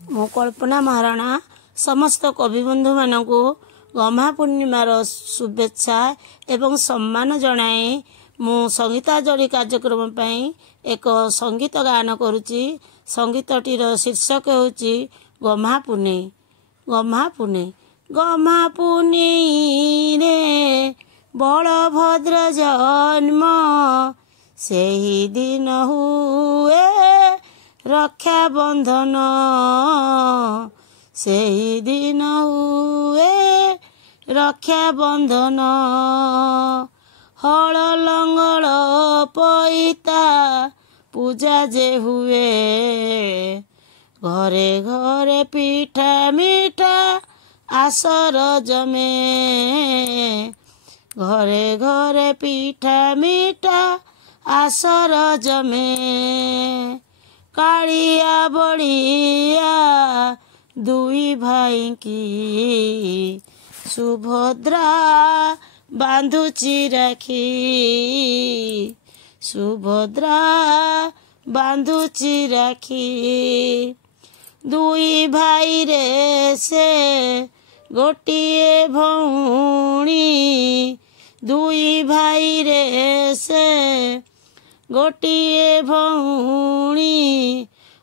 मु कल्पना महाराणा समस्त कवि बंधु मानकु गम्हा पूर्णिमार शुभेच्छा एवं सम्मान जनाए मु संगीताजली कार्यक्रम पई एक संगीत गान करुची। संगीतटीर शीर्षक होची गम्हा पुनेई। गम्हा पुनेई गम्हा पुनेई रे बलभद्र जन्म सेही दिन हुए रक्षा बंधन सेही दिन हुए रक्षा बंधन हल लंगल पईता पूजा जे हुए घरे घरे पिठा मिठा आसर जमे घरे घरे पिठा मिठा आसर जमे कालिया बड़िया दुई भाई की सुभद्रा बांधुची राखी सुभद्रा बांधुची राखी दुई भाई रे से गोटिए भौणी दुई भाई रे से गोटिए भौणी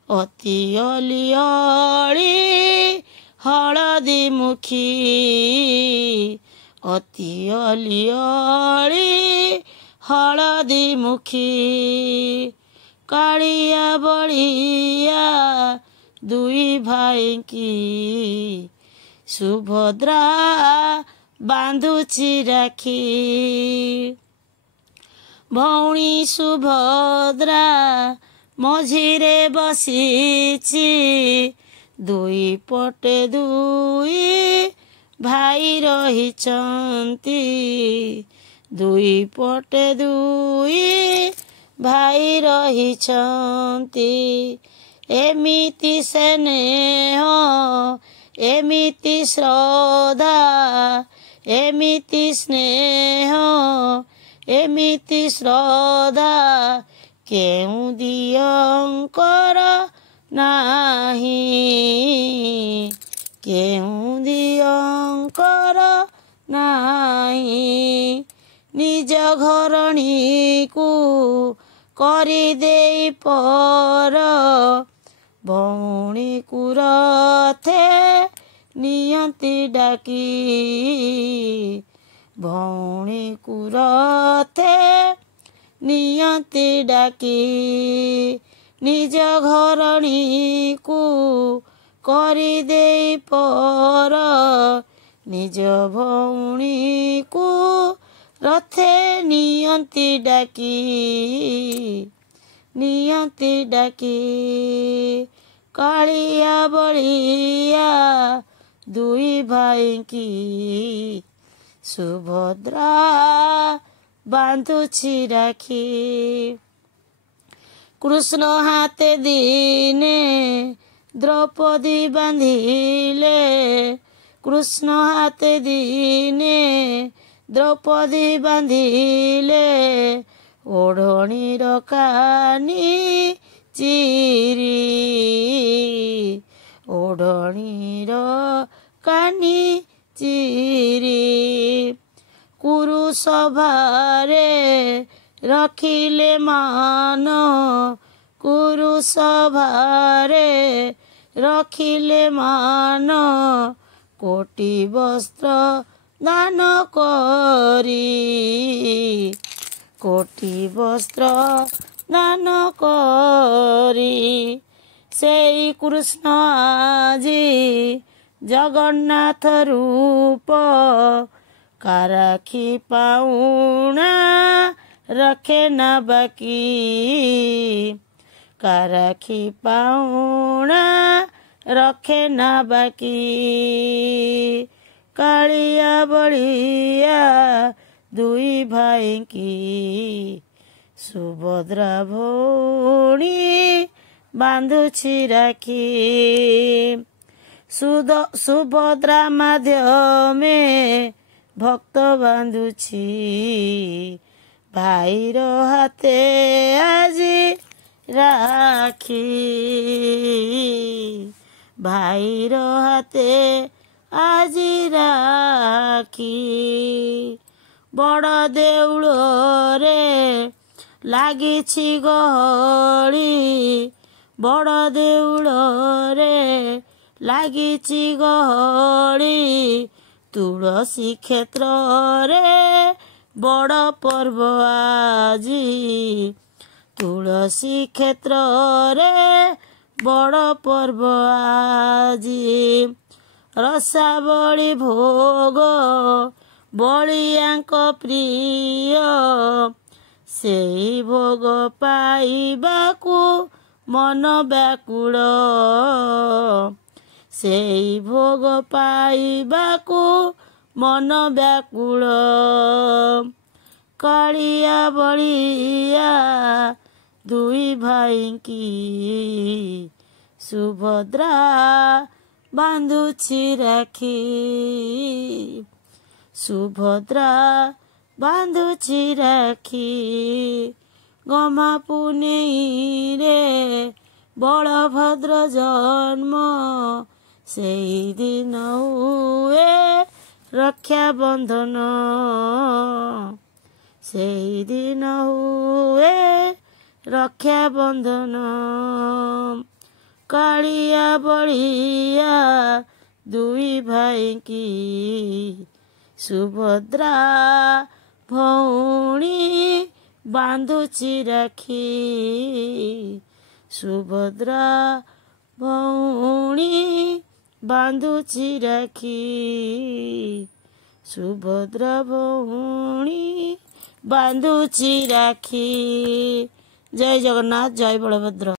अति अलिअली हलदी मुखी अति अलिअली हलदी मुखी कालिया बड़िया दुई भाई की सुभद्रा बांधुची राखी भौणी सुभद्रा मझिरे बसीची दुई पटे दुई भाई रहिचंती दुई पटे दुई भाई रहिचंती एमिति स्नेह एमिति श्रद्धा एमिति स्नेह एमिति श्रद्धा केउ दियंकर नाही केउ दियंकर नाही निज घरणी को करी देई पर भौणी कुरथे नियंती डाकी भौणी कुरथे नियंती डाकी निज घरणी को करी देई पर निज भौणी को रथे नियंती डाकी नियंती डाकी कालिया बड़िया दुई भाई की सुभद्रा बांधुची राखी कृष्ण हाथे दिने द्रौपदी बांधिले कृष्ण हाथे दिने द्रौपदी बांधिले ओढ़णीर कानी चिरी ओढ़णीर कानी चिरी कुरु सभारे रखिले मान कुरु सभारे रखिले मान कोटि वस्त्र दान करी कोटि वस्त्र दान करी सेई कृष्ण आजी जगन्नाथ रूप काराखी पाउना रखे न बाकी काराखी पाउना रखे न बाकी कालिया बड़िया दुई भाई की सुभद्रा भौणी बांधुची राखी सुभद्रा माध्यमे भक्त बांधुची भाईर हाथे आजी राखी ଭାଇର ହାତେ ଆଜି ରାକ୍ଷୀ। ବଡ଼ ଦେଉଳରେ ଲାଗିଛି ଗହଳି, ବଡ଼ ଦେଉଳରେ ଲାଗିଛି ଗହଳି। ତୁଳସୀ କ୍ଷେତ୍ରରେ ବଡ଼ ପର୍ବ ଆଜି, ତୁଳସୀ କ୍ଷେତ୍ରରେ ବଡ଼ ପର୍ବ ଆଜି। ରସାବଳି ଭୋଗ ବଳିଆଙ୍କ ପ୍ରିୟ, ସେଇ ଭୋଗ ପାଇବାକୁ ମନ ବ୍ୟାକୁଳ, ସେଇ ଭୋଗ ପାଇବାକୁ ମନ ବ୍ୟାକୁଳ। କାଳିଆ ବଳିଆ ଦୁଇ ଭାଇଙ୍କି ସୁଭଦ୍ରା ବାନ୍ଧୁଛି ରାକ୍ଷୀ, ସୁଭଦ୍ରା ବାନ୍ଧୁଛି ରାକ୍ଷୀ। ଗମା ପୁନେଇରେ ବଳଭଦ୍ର ଜନ୍ମ, ସେଇଦିନ ହୁଏ ରକ୍ଷାବନ୍ଧନ, ସେଇଦିନ ହୁଏ ରକ୍ଷାବନ୍ଧନ। କାଳିଆ ବଳିଆ ଦୁଇ ଭାଇଙ୍କି ସୁଭଦ୍ରା ଭଉଣୀ ବାନ୍ଧୁଛି ରାକ୍ଷୀ, ସୁଭଦ୍ରା ଭଉଣୀ ବାନ୍ଧୁଛି ରାକ୍ଷୀ, ସୁଭଦ୍ରା ଭଉଣୀ ବାନ୍ଧୁଛି ରାକ୍ଷୀ। ଜୟ ଜଗନ୍ନାଥ, ଜୟ ବଳଭଦ୍ର।